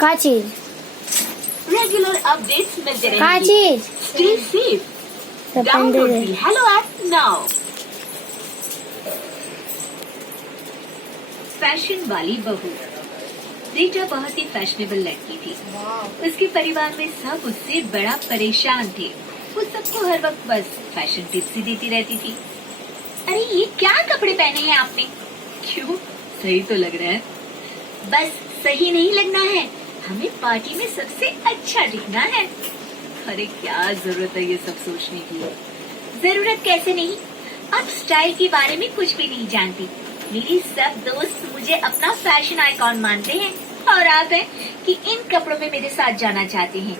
का चीज regular updates मिलते का रहेंगे। चीज Stay safe. तो Download Pandit the Hello app now. Fashion वाली बहू। रीटा बहुत ही फैशनेबल लड़की थी। उसके परिवार में सब उससे बड़ा परेशान थे। वो सबको हर वक्त बस फैशन टिप्स ही देती रहती थी। अरे ये क्या कपड़े पहने हैं आपने? क्यों, सही तो लग रहा है। बस सही नहीं लगना है, हमें पार्टी में सबसे अच्छा दिखना है। अरे क्या जरूरत है ये सब सोचने की? जरूरत कैसे नहीं, अब स्टाइल के बारे में कुछ भी नहीं जानती। मेरी सब दोस्त मुझे अपना फैशन आइकॉन मानते हैं और आप हैं कि इन कपड़ों में मेरे साथ जाना चाहते हैं।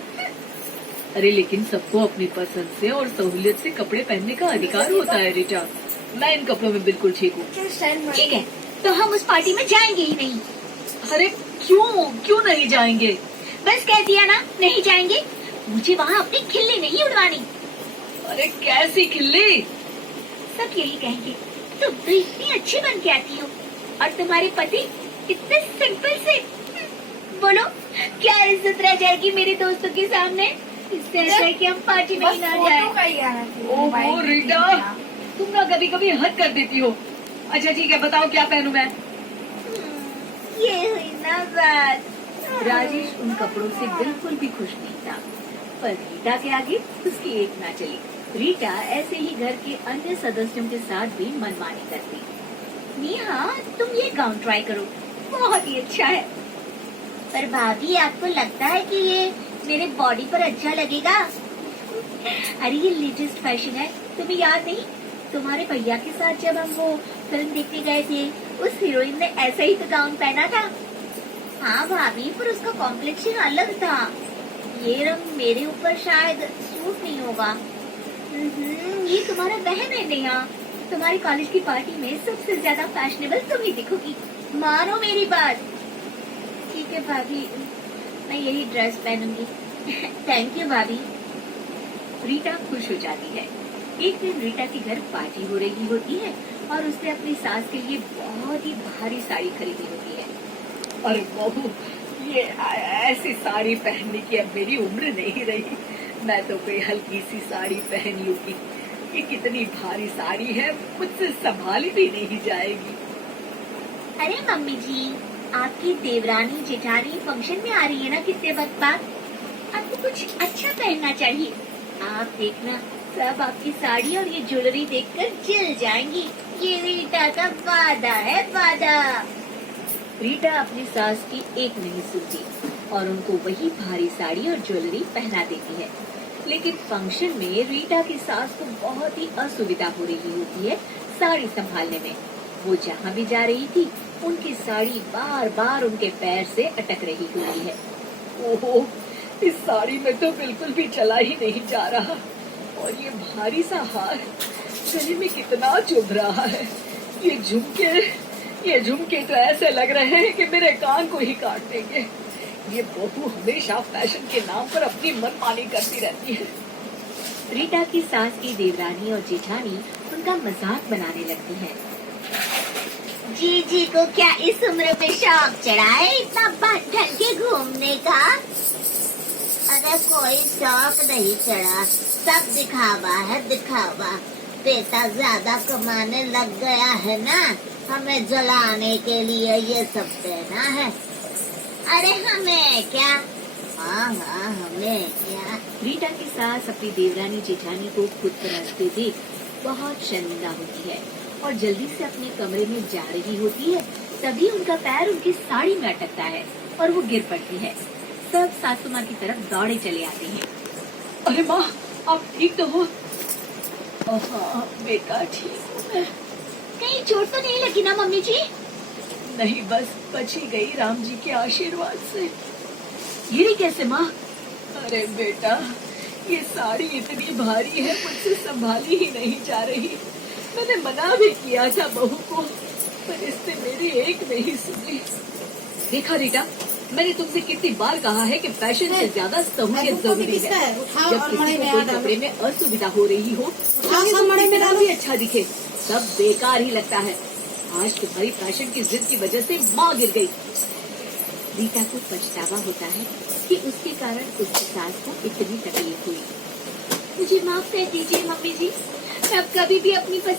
अरे लेकिन सबको अपनी पसंद से और सहूलियत से कपड़े पहनने का अधिकार होता है रीटा। मैं इन कपड़ों में बिल्कुल ठीक हूँ। ठीक है, तो हम उस पार्टी में जाएंगे ही नहीं। अरे क्यों नहीं जाएंगे? बस कह दिया ना, नहीं जाएंगे। मुझे वहाँ अपनी खिल्ली नहीं उड़वानी। अरे कैसी खिल्ली? सब यही कहेंगे, तुम तो इतनी अच्छी बन के आती हो और तुम्हारे पति इतने सिंपल से। बोलो क्या इज्जत रह जाएगी मेरे दोस्तों के सामने? इससे अच्छा है कि हम पार्टी में ही ना जाए। ओहो रीटा, तुम ना कभी कभी हद कर देती हो। अच्छा ठीक है, बताओ क्या पहनूं मैं? ये हुई ना बात। राजेश उन कपड़ों से बिल्कुल भी खुश नहीं था, पर रीटा के आगे उसकी एक ना चली। रीटा ऐसे ही घर के अन्य सदस्यों के साथ भी मनमानी करती। नेहा, तुम ये गाउन ट्राई करो, बहुत ही अच्छा है। पर भाभी, आपको लगता है कि ये मेरे बॉडी पर अच्छा लगेगा? अरे ये लेटेस्ट फैशन है, तुम्हें याद नहीं? तुम्हारे भैया के साथ जब हम वो फिल्म देखने गए थे, उस हीरोइन ने ऐसा ही तो गाउन पहना था। हाँ भाभी, पर उसका कॉम्प्लेक्शन अलग था। ये रंग मेरे ऊपर शायद सूट नहीं होगा। ये तुम्हारा वहम है नेहा। तुम्हारी कॉलेज की पार्टी में सबसे ज्यादा फैशनेबल तुम ही दिखोगी, मानो मेरी बात। ठीक है भाभी, मैं यही ड्रेस पहनूंगी। थैंक यू भाभी। रीटा खुश हो जाती है। एक दिन रीटा के घर पार्टी हो रही होती है और उसने अपनी सास के लिए बहुत ही भारी साड़ी खरीदी होती है। अरे बहू, ये ऐसी साड़ी पहनने की अब मेरी उम्र नहीं रही। मैं तो कोई हल्की सी साड़ी पहन लूंगी। ये कितनी भारी साड़ी है, मुझसे संभाली भी नहीं जाएगी। अरे मम्मी जी, आपकी देवरानी जेठानी फंक्शन में आ रही है ना कितने वक्त बाद। आपको कुछ अच्छा पहनना चाहिए। आप देखना, सब आपकी साड़ी और ये ज्वेलरी देखकर जल जाएंगी। ये रीटा का वादा है, वादा। रीटा अपनी सास की एक नहीं सुनती और उनको वही भारी साड़ी और ज्वेलरी पहना देती है। लेकिन फंक्शन में रीटा की सास को बहुत ही असुविधा हो रही होती है साड़ी संभालने में। वो जहाँ भी जा रही थी, उनकी साड़ी बार बार उनके पैर से अटक रही होती है। ओहो, इस साड़ी में तो बिल्कुल भी चला ही नहीं जा रहा। और ये भारी सा हार गले में कितना चुभ रहा है। ये झुमके तो ऐसे लग रहे हैं कि मेरे कान को ही काट देंगे। ये बहू हमेशा फैशन के नाम पर अपनी मनमानी करती रहती है। रीटा की सास की देवरानी और जेठानी उनका मजाक बनाने लगती हैं। जी को क्या इस उम्र में शौक चढ़ा है इतना बन के घूमने का? अरे कोई शौक नहीं चढ़ा, सब दिखावा है, दिखावा। बेटा ज्यादा कमाने लग गया है ना, हमें जलाने के लिए ये सब देना है। अरे हमें क्या? हाँ हमें क्या? रीटा की सास अपनी देवरानी जेठानी को खुद तरसते देख बहुत शर्मिंदा होती है और जल्दी से अपने कमरे में जा रही होती है। तभी उनका पैर उनकी साड़ी में अटकता है और वो गिर पड़ती है। सब सासू माँ की तरफ दौड़े चले आते हैं। अरे माँ, आप ठीक तो हो? हाँ बेटा, ठीक हूँ मैं। कहीं चोट तो नहीं लगी ना मम्मी जी? नहीं, बस बची गई राम जी के आशीर्वाद से। गिरी कैसे माँ? अरे बेटा, ये साड़ी इतनी भारी है, मुझसे संभाली ही नहीं जा रही। मैंने मना भी किया था बहू को, पर इसने मेरी एक नहीं सुनी। देखा रीटा, मैंने तुमसे कितनी बार कहा है कि फैशन से ज्यादा सहूलियत जरूरी है। जब किसी को कोई कपड़े में असुविधा हो रही हो, तो भी अच्छा दिखे, सब बेकार ही लगता है। आज तुम्हारी फैशन की जिद की वजह से माँ गिर गई। रीटा को पछतावा होता है कि उसके कारण उसकी सास को इतनी तकलीफ हुई। मुझे माफ कर दीजिए मम्मी जी, मैं अब कभी भी अपनी